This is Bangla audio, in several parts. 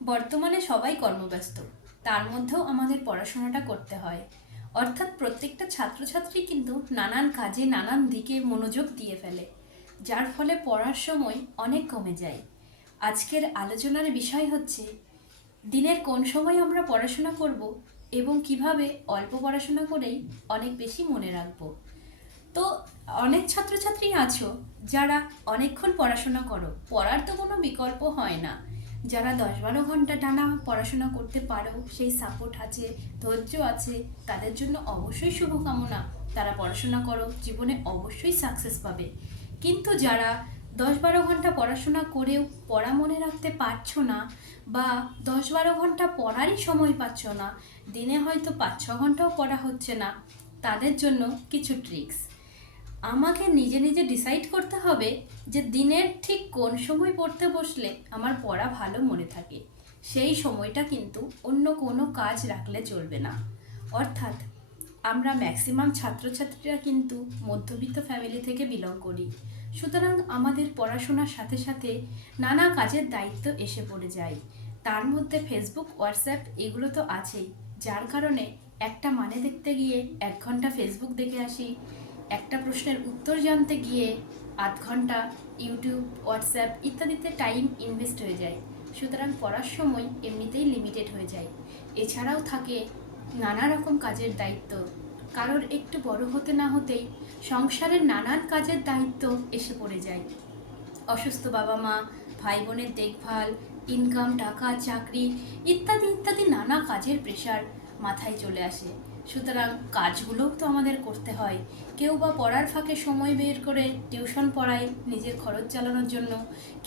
বর্তমানে সবাই কর্মব্যস্ত, তার মধ্যেও আমাদের পড়াশোনাটা করতে হয়। অর্থাৎ প্রত্যেকটা ছাত্রছাত্রী কিন্তু নানান কাজে নানান দিকে মনোযোগ দিয়ে ফেলে, যার ফলে পড়ার সময় অনেক কমে যায়। আজকের আলোচনার বিষয় হচ্ছে দিনের কোন সময় আমরা পড়াশোনা করব এবং কিভাবে অল্প পড়াশোনা করেই অনেক বেশি মনে রাখবো। তো অনেক ছাত্রছাত্রী আছো যারা অনেকক্ষণ পড়াশোনা করো, পড়ার তো কোনো বিকল্প হয় না। যারা 10-12 ঘন্টা টানা পড়াশোনা করতে পারো, সেই সাপোর্ট আছে, ধৈর্য আছে, তাদের জন্য অবশ্যই শুভকামনা। তারা পড়াশোনা করো, জীবনে অবশ্যই সাকসেস পাবে। কিন্তু যারা 10-12 ঘন্টা পড়াশোনা করেও পড়া মনে রাখতে পারছো না, বা 10-12 ঘন্টা পড়ারই সময় পাচ্ছ না, দিনে হয়তো 5-6 ঘন্টাও পড়া হচ্ছে না, তাদের জন্য কিছু ট্রিক্স। আমাকে নিজে নিজে ডিসাইড করতে হবে যে দিনের ঠিক কোন সময় পড়তে বসলে আমার পড়া ভালো মনে থাকে। সেই সময়টা কিন্তু অন্য কোনো কাজ রাখলে চলবে না। অর্থাৎ আমরা ম্যাক্সিমাম ছাত্রছাত্রীরা কিন্তু মধ্যবিত্ত ফ্যামিলি থেকে বিলং করি, সুতরাং আমাদের পড়াশোনার সাথে সাথে নানা কাজের দায়িত্ব এসে পড়ে যায়। তার মধ্যে ফেসবুক, হোয়াটসঅ্যাপ এগুলো তো আছেই, যার কারণে একটা মানে দেখতে গিয়ে 1 ঘন্টা ফেসবুক দেখে আসি, একটা প্রশ্নের উত্তর জানতে গিয়ে 8 ঘন্টা ইউটিউব, হোয়াটসঅ্যাপ ইত্যাদিতে টাইম ইনভেস্ট হয়ে যায়। সুতরাং পড়ার সময় এমনিতেই লিমিটেড হয়ে যায়। এছাড়াও থাকে নানা রকম কাজের দায়িত্ব। কারোর একটু বড় হতে না হতেই সংসারের নানান কাজের দায়িত্ব এসে পড়ে যায়। অসুস্থ বাবা মা, ভাই বোনের দেখভাল, ইনকাম, টাকা, চাকরি ইত্যাদি ইত্যাদি নানা কাজের প্রেশার মাথায় চলে আসে। সুতরাং কাজগুলোও তো আমাদের করতে হয়। কেউ বা পড়ার ফাঁকে সময় বের করে টিউশন পড়ায় নিজের খরচ চালানোর জন্য,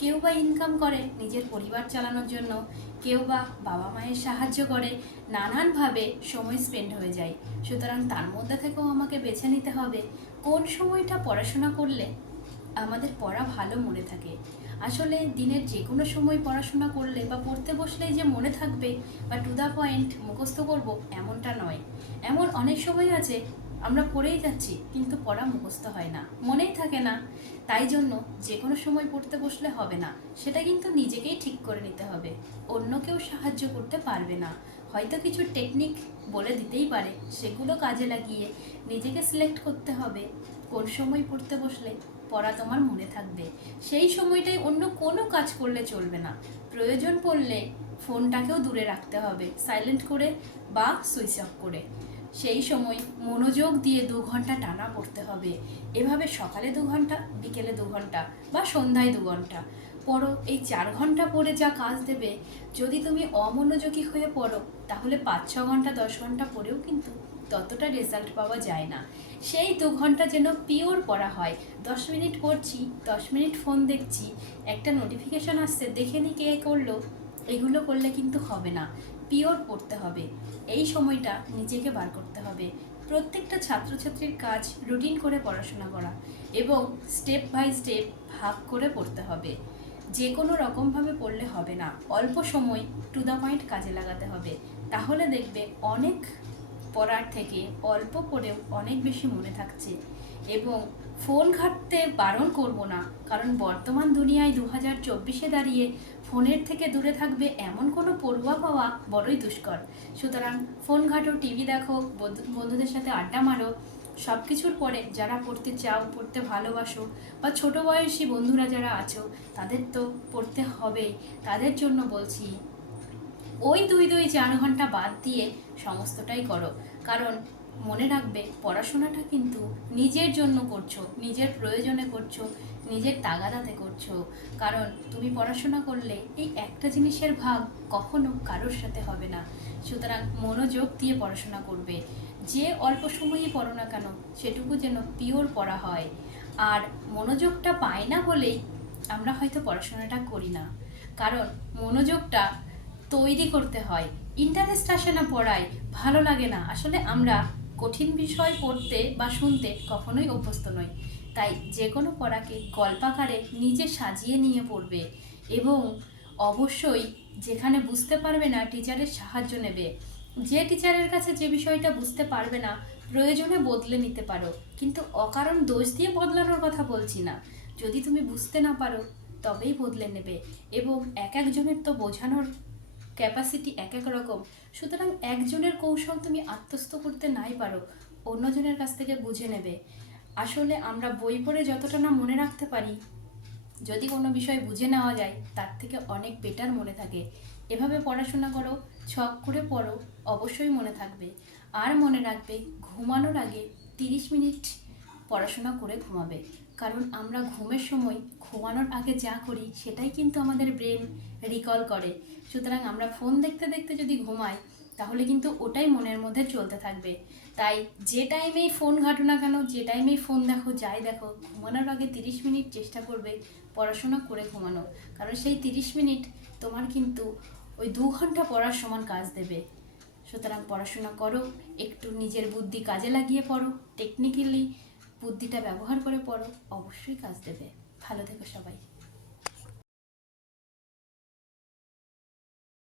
কেউ বা ইনকাম করে নিজের পরিবার চালানোর জন্য, কেউ বা বাবা মায়ের সাহায্য করে, নানানভাবে সময় স্পেন্ড হয়ে যায়। সুতরাং তার মধ্যে থেকেও আমাকে বেছে নিতে হবে কোন সময়টা পড়াশোনা করলে আমাদের পড়া ভালো মনে থাকে। আসলে দিনের যে কোনো সময় পড়াশোনা করলে বা পড়তে বসলেই যে মনে থাকবে বা টু দ্য পয়েন্ট মুখস্থ করব, এমনটা নয়। এমন অনেক সময় আছে আমরা পড়েই যাচ্ছি কিন্তু পড়া মুখস্থ হয় না, মনেই থাকে না। তাই জন্য যে কোনো সময় পড়তে বসলে হবে না, সেটা কিন্তু নিজেকেই ঠিক করে নিতে হবে। অন্য কেউ সাহায্য করতে পারবে না, হয়তো কিছু টেকনিক বলে দিতেই পারে, সেগুলো কাজে লাগিয়ে নিজেকে সিলেক্ট করতে হবে কোন সময় পড়তে বসলে পড়া তোমার মনে থাকবে। সেই সময়টাই অন্য কোনো কাজ করলে চলবে না। প্রয়োজন পড়লে ফোনটাকেও দূরে রাখতে হবে, সাইলেন্ট করে বা সুইচ অফ করে। সেই সময় মনোযোগ দিয়ে 2 ঘন্টা টানা পড়তে হবে। এভাবে সকালে 2 ঘন্টা, বিকেলে 2 ঘন্টা বা সন্ধ্যায় 2 ঘন্টা পড়ো। এই 4 ঘন্টা পড়ে যা কাজ দেবে, যদি তুমি অমনোযোগী হয়ে পড়ো তাহলে 5-6 ঘন্টা 10 ঘন্টা পড়েও কিন্তু ততটা রেজাল্ট পাওয়া যায় না। সেই 2 ঘন্টা যেন পিওর পড়া হয়। 10 মিনিট পড়ছি, 10 মিনিট ফোন দেখছি, একটা নোটিফিকেশান আসছে দেখে নি কে করলো, এগুলো করলে কিন্তু হবে না। পিওর পড়তে হবে, এই সময়টা নিজেকে বার করতে হবে। প্রত্যেকটা ছাত্রছাত্রীর কাজ রুটিন করে পড়াশোনা করা এবং স্টেপ বাই স্টেপ ভাগ করে পড়তে হবে। যে কোনো রকমভাবে পড়লে হবে না, অল্প সময় টু দ্য পয়েন্ট কাজে লাগাতে হবে। তাহলে দেখবে অনেক পড়ার থেকে অল্প পড়েও অনেক বেশি মনে থাকছে। এবং ফোন ঘাঁটতে বারণ করব না, কারণ বর্তমান দুনিয়ায় 2024-এ দাঁড়িয়ে ফোনের থেকে দূরে থাকবে এমন কোনো পড়ুয়া পাওয়া বড়ই দুষ্কর। সুতরাং ফোন ঘাঁটো, টিভি দেখো, বন্ধুদের সাথে আড্ডা মারো, সব কিছুর পরে যারা পড়তে চাও, পড়তে ভালোবাসো, বা ছোটো বয়সী বন্ধুরা যারা আছো তাদের তো পড়তে হবেই, তাদের জন্য বলছি ওই 2-4 ঘন্টা বাদ দিয়ে সমস্তটাই করো। কারণ মনে রাখবে পড়াশোনাটা কিন্তু নিজের জন্য করছো, নিজের প্রয়োজনে করছো, নিজের তাগাদাতে করছো। কারণ তুমি পড়াশোনা করলে এই একটা জিনিসের ভাগ কখনো কারোর সাথে হবে না। সুতরাং মনোযোগ দিয়ে পড়াশোনা করবে। যে অল্প সময়ই পড়ো না কেন, সেটুকু যেন পিওর পড়া হয়। আর মনোযোগটা পাই না বলেই আমরা হয়তো পড়াশোনাটা করি না। কারণ মনোযোগটা তৈরি করতে হয়, ইন্টারেস্ট আসে না পড়ায়, ভালো লাগে না। আসলে আমরা কঠিন বিষয় পড়তে বা শুনতে কখনোই অভ্যস্ত নই। তাই যে কোনো পড়াকে গল্পাকারে নিজে সাজিয়ে নিয়ে পড়বে এবং অবশ্যই যেখানে বুঝতে পারবে না টিচারের সাহায্য নেবে। যে টিচারের কাছে যে বিষয়টা বুঝতে পারবে না, প্রয়োজনে বদলে নিতে পারো, কিন্তু অকারণ দোষ দিয়ে বদলানোর কথা বলছি না। যদি তুমি বুঝতে না পারো তবেই বদলে নেবে। এবং এক একজনের তো বোঝানোর ক্যাপাসিটি এক এক রকম। সুতরাং একজনের কৌশল তুমি আত্মস্থ করতে নাই পারো, অন্যজনের কাছ থেকে বুঝে নেবে। আসলে আমরা বই পড়ে যতটা না মনে রাখতে পারি, যদি কোনো বিষয় বুঝে নেওয়া যায় তার থেকে অনেক বেটার মনে থাকে। এভাবে পড়াশোনা করো, ছক করে পড়ো, অবশ্যই মনে থাকবে। আর মনে রাখবে, ঘুমানোর আগে 30 মিনিট পড়াশোনা করে ঘুমাবে। কারণ আমরা ঘুমের সময় ঘুমানোর আগে যা করি সেটাই কিন্তু আমাদের ব্রেন রিকল করে। সুতরাং আমরা ফোন দেখতে দেখতে যদি ঘুমাই, তাহলে কিন্তু ওটাই মনের মধ্যে চলতে থাকবে। তাই যে টাইমেই ফোন ঘাটো না কেন, যে টাইমেই ফোন দেখো, যাই দেখো, ঘুমানোর আগে 30 মিনিট চেষ্টা করবে পড়াশোনা করে ঘুমানো। কারণ সেই 30 মিনিট তোমার কিন্তু ওই 2 ঘন্টা পড়ার সমান কাজ দেবে। সুতরাং পড়াশোনা করো, একটু নিজের বুদ্ধি কাজে লাগিয়ে পড়ো, টেকনিক্যালি বুদ্ধিটা ব্যবহার করে পড়ো, অবশ্যই কাজ দেবে। ভালো থেকো সবাই।